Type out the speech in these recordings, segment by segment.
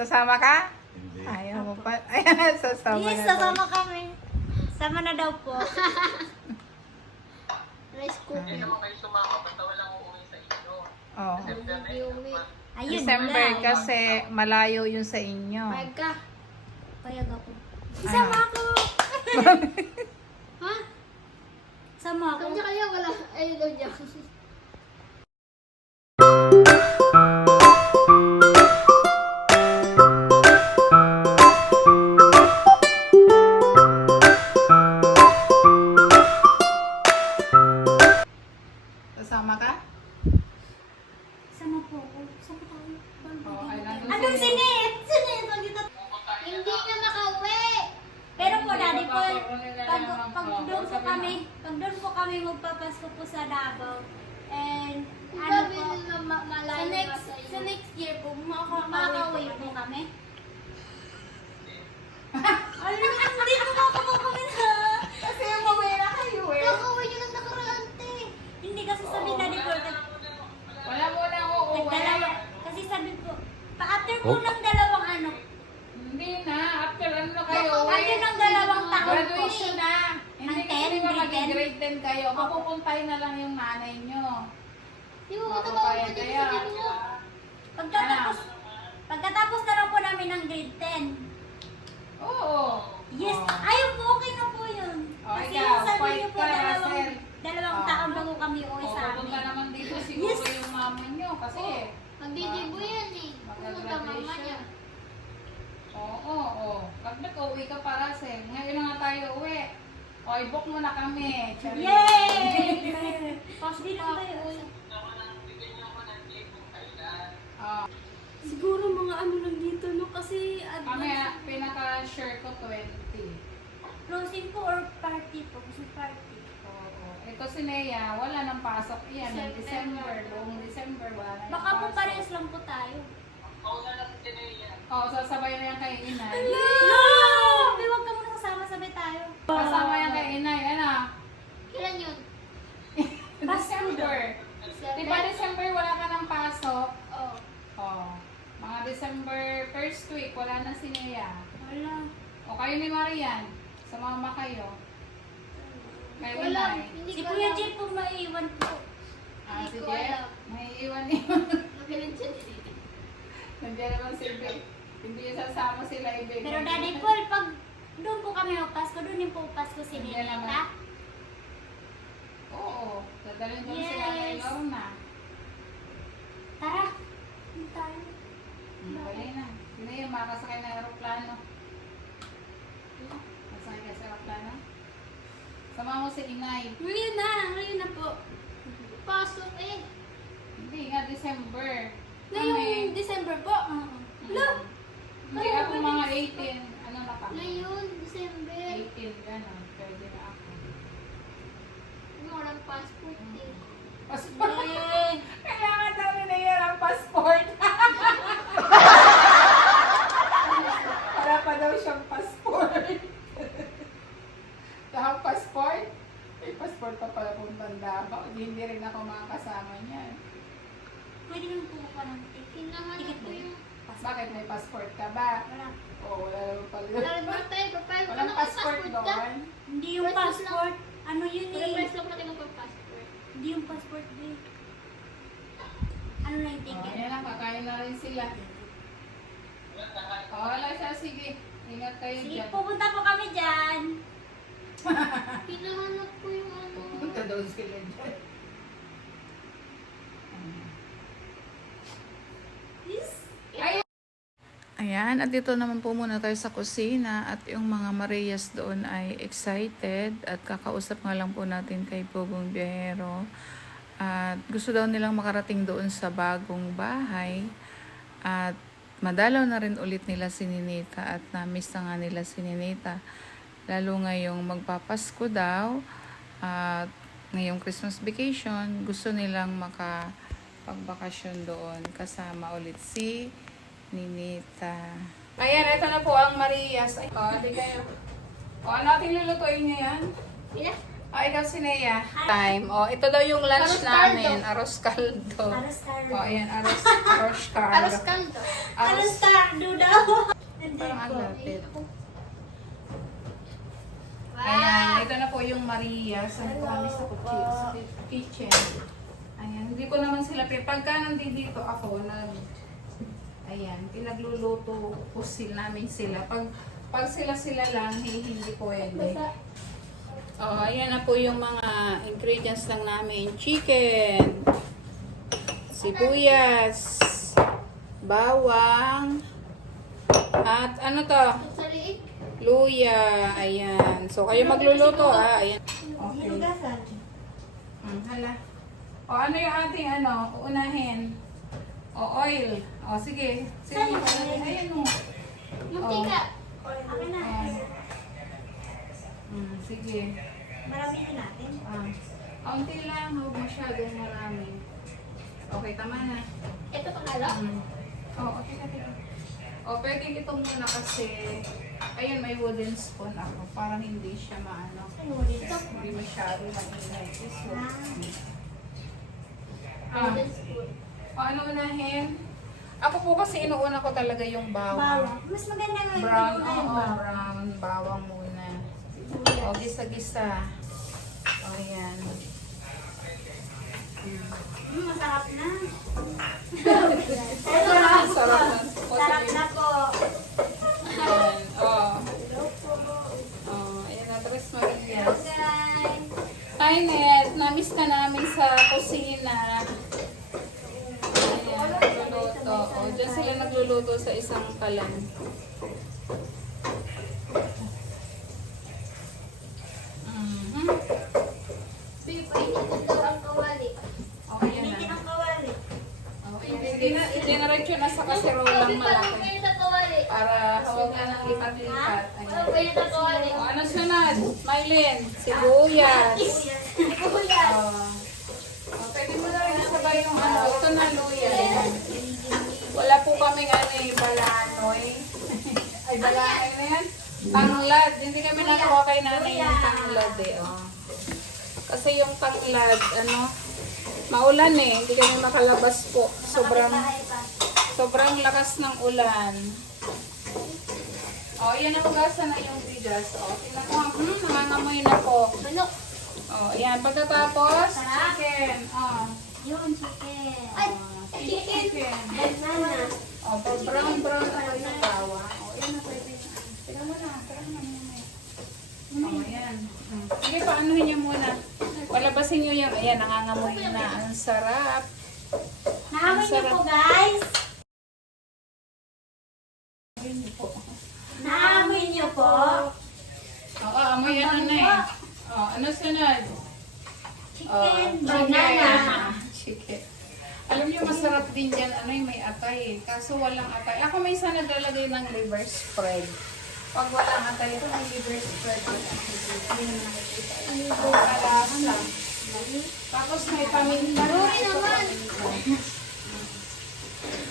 Sasama ka? Hindi. Ayaw mo pa. Ayan, sasama Yes, na daw. sasama kami. Sama na daw po. Rice cooker. Hindi naman kayo sumama, basta walang uuwi sa inyo. Oh. December na Yumi. Ayun December wala. kasi malayo yun sa inyo. Payag ka. Payag ako. Isama ako. Ha? Sama ako. Kanya kaya wala. Ay, daw niya. Sasama ka? Sama po ako. Sama ko. Oh, ay lang Anong sinit? Sinit. Pag dito. Hindi na makauwi. Pero po, Daddy Paul, pag doon po kami magpapasko po sa Davao. And ano Sabi po, nila malayo na sa iyo. next year po, makakauwi po kami. Alam, hindi po makakauwi na. Kasi umuwi na kayo eh. Makauwi nyo ng nakaraan, te. Hindi kasi sabi Daddy Paul, Wala mo na uuwi. nagdalawa. Kasi sabi po, pa-after po ng dalawang ano, Hindi na. After ano na kayo after ng dalawang taon po. Graduation na. Hindi Ng kasi 10, ba grade 10? mag-grade 10 kayo. Papupuntahin na lang yung nanay nyo. Di mo Mga matatawa babae mo dito kaya. sa mo. Pagkatapos na lang po namin ng grade 10. Oo. Yes, Oh. ayun po, okay na po yun. Oh, Kasi ikaw, yung sabi fight niyo po, ka, dalawang Russell. taon bago kami uwi O, sa pupunta amin. naman dito siguro Yes. yung mama nyo. Kasi, Magdidibo yan eh. Pumunta mama niya. oo. Bakit uwi ka para sa ngayon na nga tayo uwi. O, i-book mo na kami. Charing. Yay! Tapos di lang tayo uwi. Bigyan niyo ako ng cake kung kailan. Ah, Siguro mga ano lang dito, no? Kasi kami, pinaka-share ko 20. Closing po or party po? Kasi party. Oo. Ito si Nea, wala nang pasok yan. December. Buong December, wala na yung Baka po pasok. parehas lang po tayo. Ako na lang si Nea. Oo, sasabay na yan kay Inay. No! Huwag ka muna kasama, sabay tayo. Kasama yan kay Inay. Ano? kailan yun? December. Diba December wala ka ng pasok? Oh. Oo. Mga December first week, wala na si Nea. Wala. O kayo ni Marian, sumama kayo. Kay Wala. Inay. Hindi Si ko Kuya alam. Jeep po maiiwan po. Ah, Hindi si ko Jeff, alam. may iwan. Kailan siya? Nandiyan naman si Ibe. Hindi yung sasama sila Ibe. Pero Daddy Paul, pag doon po kami magpasko, doon yung po pasko si Hindi Ninita. naman. Oo. Dadalhin ko sila kay Yes. Lorna. Tara. Doon tayo. Dali na. Hindi yung makasakay ng aeroplano. Masakay ka sa aeroplano? Sama mo si Inay. Ngayon na po. Pasok eh. Hindi nga, December. Ngayong December po. Lo! Hindi ako mga 18. Ano na ka? Ngayon, December. 18, gano'n. Pwede na ako. Walang passport eh. Passport. Yay! Kailangan daw ni Nea ng passport. Para pa daw siyang passport. Saka passport? May passport pa pala kung tanda ba? Hindi rin ako makakasama niyan. Pwede lang po ka ng ticket. Hinahanap ko yung... Bakit may passport ka ba? Wala. Oo, wala naman pala. Wala ba tayo? Papayag ko Walang na passport ka? doon. Hindi yung Press lang. passport. Ano yun Press eh? lang natin ang passport. Hindi yung passport eh. Ano na yung Oh, ticket? yan lang, kakain na rin sila. Oh, wala siya, sige. Ingat kayo Sige, dyan. pupunta po kami dyan. Hinahanap ko yung ano. Punta daw sila dyan. Yes. Ayan, at dito naman po muna tayo sa kusina at yung mga Marias doon ay excited at kakausap nga lang po natin kay Pugong Biyahero at gusto daw nilang makarating doon sa bagong bahay at madalaw na rin ulit nila si Ninita at na-miss na nga nila si Ninita lalo ngayong magpapasko daw at ngayong Christmas vacation gusto nilang makapagbakasyon doon kasama ulit si Ninita. Ayan, ito na po ang Marias. Ay, di kayo. O, ano ating lulutuin ngayon? Sila? Oh, ikaw si Nea. Time. Oh, ito daw yung lunch Arroz caldo. namin. Arroz caldo. Aros cardo. Oh, ayan. Arroz caldo. Aros kaldo. Aros cardo daw. Parang ang lapit. Wow. Ayan, ito na po yung Maria. Saan po kami sa kitchen. Ayan, hindi ko naman sila pagka nandito ako, ayan, pinagluluto ko namin sila. Pag sila lang, hindi pwede. Oh, ayan na po yung mga ingredients lang namin. Chicken, sibuyas, bawang, at ano to? Sariik. Luya, ayan. So, kayo magluluto, ayan. Okay. Hinugasan. Hala. O, ano yung ating, uunahin? O, oil. O, sige. Sige, Saan yung maglagay. oil? Ayan mo. Mantika. Akin na. Sige. Marami din natin. Kaunti lang, huwag masyadong marami. Okay, tama na. Ito pangalo. Okay na, tira. Pwede itong muna kasi, ayun, may wooden spoon ako para hindi siya maano. Ano mo dito? Hindi masyado maingay. So, Golden spoon. ano unahin? Ako po kasi inuuna ko talaga yung bawang. Bawang. Mas maganda nga Brown, yung oo, bawang. brown. Bawang muna. O, gisa-gisa. O, ayan. Masarap na. Sarap na. Sarap na po. Ayan. O, Hello po. ayan na, Tres Marias. Hello guys. Hi, Net. Namiss ka namin sa kusina. Ayan, nagluluto. O, dyan sila nagluluto sa isang kalan. Mhm. Babe, painitin daw ang kawali. O, ayan Hindi na. ang kawali. O, ayan. Dinerecho na sa kasirolang Babe, parang malaki. mainit ang kawali. Para huwag na nang lipat-lipat. Parang Ayan. mainit ang kawali. O, ano sunod? Mylin, sibuyas. Sibuyas. Pwede mo na rin isabay yung ito na luya. Wala po kami balanoy. Ay, balanoy na yan? Tanglad. Hindi kami nakuha kay nanay yung tanglad Kasi yung tanglad, maulan Hindi kami makalabas po. Sobrang lakas ng ulan. Yan ang hugasan na yung bigas. Tingnan ko, nangangamoy na po. Manok. Ayan. Pagkatapos, Sarap. chicken. Yun, chicken. Ay, Chicken. Banana. Pag brown na kayo ng bawa. Yan na pwede. Tingnan mo na. Ayan. Sige, paanuhin niyo muna. Palabasin niyo yung, ayan, nangangamoy na. Ang sarap. Naamoy niyo po guys. Naamoy niyo po. Oo, amoy ano na eh. Ano sunod? Chicken, Chicken. banana. Chicken. Alam niyo, masarap din dyan, yung may atay Kaso walang atay. Ako may isa naglalagay ng liver spread. Pag walang atay, ito may liver spread. Kalasa. Tapos may paminta. Rory naman.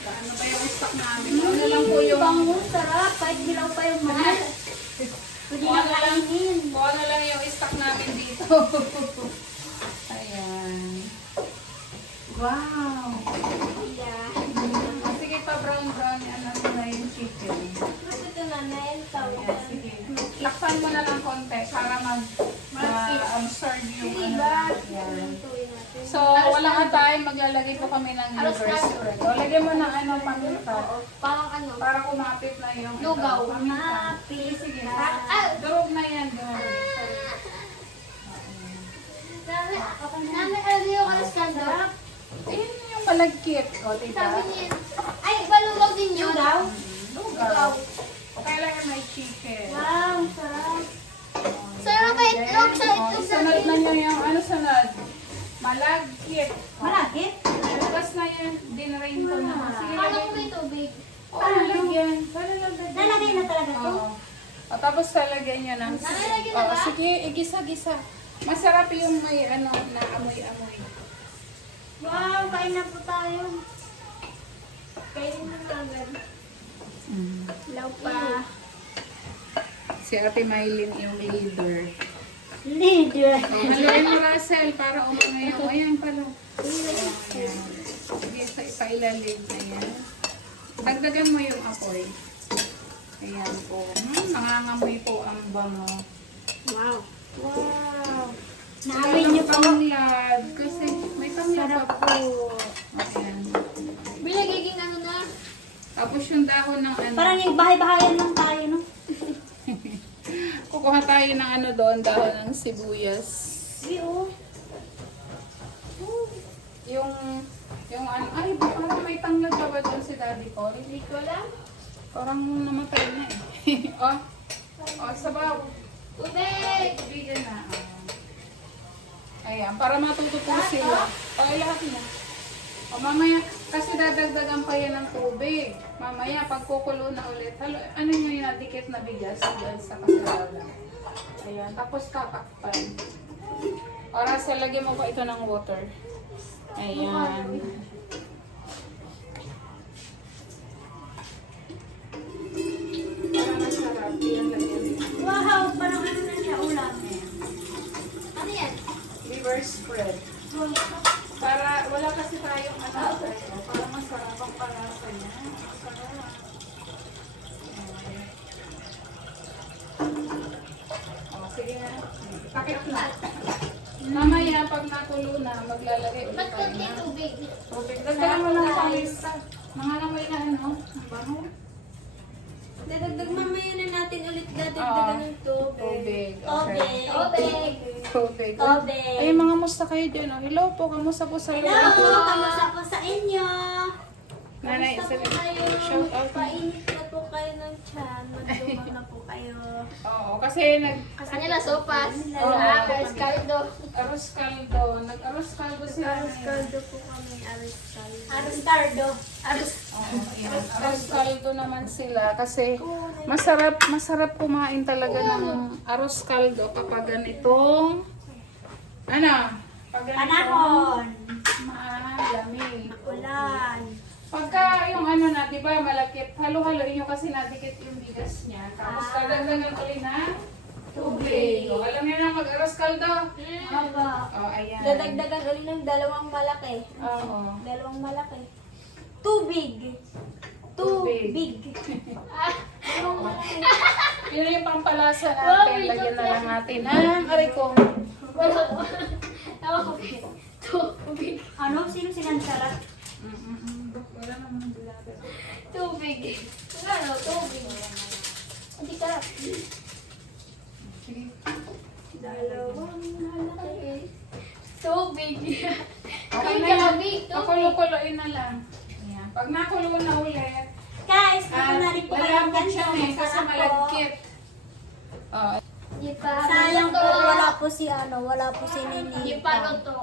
Ano ba yung stock namin? Ano lang po yung... Bango, sarap. Kahit dilaw pa yung mahal. Pwede na kainin. Kung ano lang yung stock namin dito. Ayan. Wow! Yeah. Sige pa, brown. Ano na yung chicken. Gusto ito na nail Ayan, sige. Lakpan mo na lang konti para mag-absorb yung Diba? Yan. Lutuin natin. So, walang atay, maglalagay po kami ng liver spread. O, lagyan mo ng paminta. Parang ano. Para kumapit na yung Lugaw. paminta. Mapis. Sige. Ah! Durog na yan, durog. Nami, ano yung alas kaldo? Ayun yung malagkit. O, Sabi diba? niya, ay, balulaw din yun. Lugaw? Lugaw. O, kailangan may chicken. Wow, sarap. Sarap ba itlog sa itlog sa Sunod na nyo yung, sunod? Malagkit. Malagkit? Labas na yun, dinrain ko na. Sige, Kala lagay ko may tubig. Oo, lalagyan. Lalagay na talaga to? Oo. O, tapos talagyan nyo ng... Nalalagyan na Oo, ba? sige, igisa-gisa. Masarap yung may na amoy-amoy. Wow, kain na po tayo. Kainin na agad. Law pa. Si Ate Mylene yung leader. Leader. Haluin mo, Russell, para umangay yung ayan pala. Ayan. Sige, sa ipailalim. Ayan. Dagdagan mo yung apoy. Ayan po. Nangangamoy po ang bango. Wow. Wow. Wala Naamoy lang niyo po. panglad. Kasi may panglad Sarap pa po. Ayan. Bilagiging ano na. Tapos yung dahon ng ano. Parang yung bahay-bahayan lang tayo, no? Kukuha tayo ng ano doon, dahon ng sibuyas. Oo. Yung ano, ay, parang may tanglad pa ba doon si Daddy Paul? Hindi ko alam. Parang namatay na eh. Sabaw. Tubig! Bigyan na. Ayan, para matuto po sila. Lahat na. Mamaya, kasi dadagdagan pa yan ng tubig. Mamaya, pag kukulo na ulit, ano nyo yung nadikit na bigas dyan sa kasalala. Ayan, tapos kakakpan. Para sa lagyan mo pa ito ng water. Ayan. Para masarap. Yan lagyan mo. Wow, parang ano na siya ulam. Ano yan? Liver spread. Para wala kasi tayong ano tayo. Para masarap ang palasa niya. Masarap. Sige na. Takip na. Mamaya pag nakulo na, maglalagay ulit Ba't tayo konti na tubig? tubig. Dagdagan mo lang sa lista. Mga namoy na ano. Ang bango. Dadagdag mamaya na natin ulit dadagdagan ng Tubig. Okay. Tubig. Tubig. Tubig. Ay, mga musta kayo dyan. Oh. Hello po, kamusta po sa Hello, kamusta po sa inyo? Nanay, Kamusta po kayo? shout out. Painit na po kayo ng tiyan. Magdumag na po kayo. Oo, kasi Kanila sopas. Oo. Guys, kaldo. Arroz caldo. Nag-arroz caldo sila. Aros caldo po kami. Aros caldo. Aros caldo. Aros. Oo, ayan. Arroz caldo naman sila kasi masarap kumain talaga ng arroz caldo kapag ganitong pag ganitong Panahon. malamig. Ulan. Pagka yung ano na, di ba, malakit, halo-haloin nyo kasi nadikit yung bigas niya. Tapos dadagdagan ulit na tubig. O, alam niyo na mag-arroz caldo? Aba. O, ayan. Dadagdagan ulit ng dalawang malaki. Oo. Dalawang malaki. Tubig. Tubig. Dalawang malaki. Yun na yung pampalasa natin. Lagyan na lang natin ang ariko. Tawa ko. Tubig. Ano? Sino sinansarat? Wala naman ang bilata. Tubig. Ano? Tubig. Hindi ka. Sige. Dalawang malaki. Tubig. Okay na yan. Pakulo-kuloin na lang. Ayan. Pag nakulo na ulit, Guys, ito na rin po kayo lalapot siya eh, kasi malagkit. Oh, Hindi pa. Sayang po, wala po si wala po si Hindi pa Ninita. luto.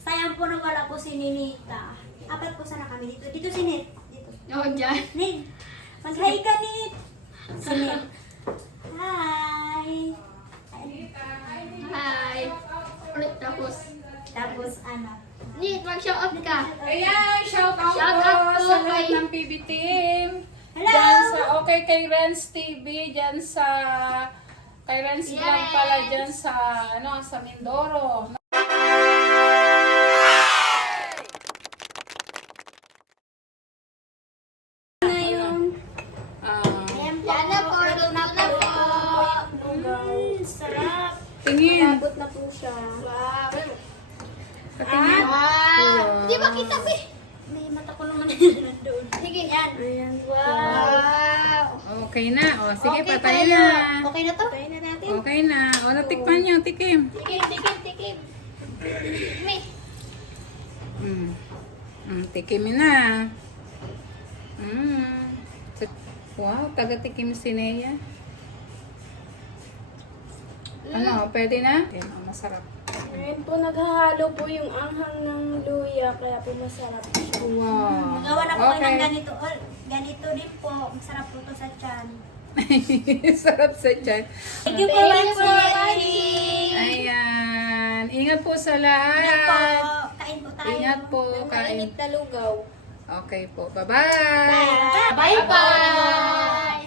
Sayang po na wala po si Ninita. Apat po sana kami dito. Dito si Nit. Dito. Oo, dyan. Nit. Mag-hi ka, Nit. Si Nit. Hi. Hi. Ulit tapos. Tapos Nit, mag-shout out ka. ayan, shout out Shout po out po sa lahat kay- ng PB team. Hello. Diyan sa okay kay Renz TV, diyan sa kay Renz Yes. Vlog pala diyan sa sa Mindoro. Na yung Ah, Ayan po. Yan na po, Ito na luto na po. Sarap. tingin. Abot na po siya. Wow. Tingin. Wow. Hindi ba kita, be? May mata ko naman nandun. Sige, yan. Ayan. Wow. Okay na. O, sige, Okay patay tayo. na. Okay na to? Tayo na natin. Okay na. O, natikpan niyo, tikim. Tikim, tikim, tikim. May. Tikimin na. Wow, taga-tikim si Nea. Ano, pwede na? Okay, masarap. Ngayon po, naghahalo po yung anghang ng luya, kaya po masarap siya. Wow. Magawa na po kayo ng Okay. ganito. Ganito din po. Masarap po to sa tiyan. Sarap sa tiyan. Thank you for watching. Ayan. Ingat po sa Ingat po. lahat. Kain po tayo. Ingat po. Kain. Mainit na lugaw. Okay po. Bye-bye. Bye. Bye-bye.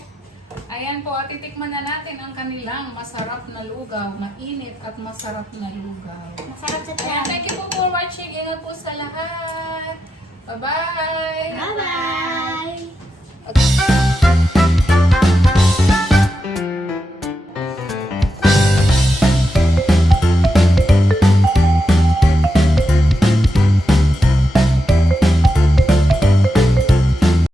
Ayan po, at titikman na natin ang kanilang masarap na lugaw. Mainit at masarap na lugaw. Masarap sa Ayan, tiyan. thank you po for watching. Ingat po sa lahat. Bye-bye! Bye-bye!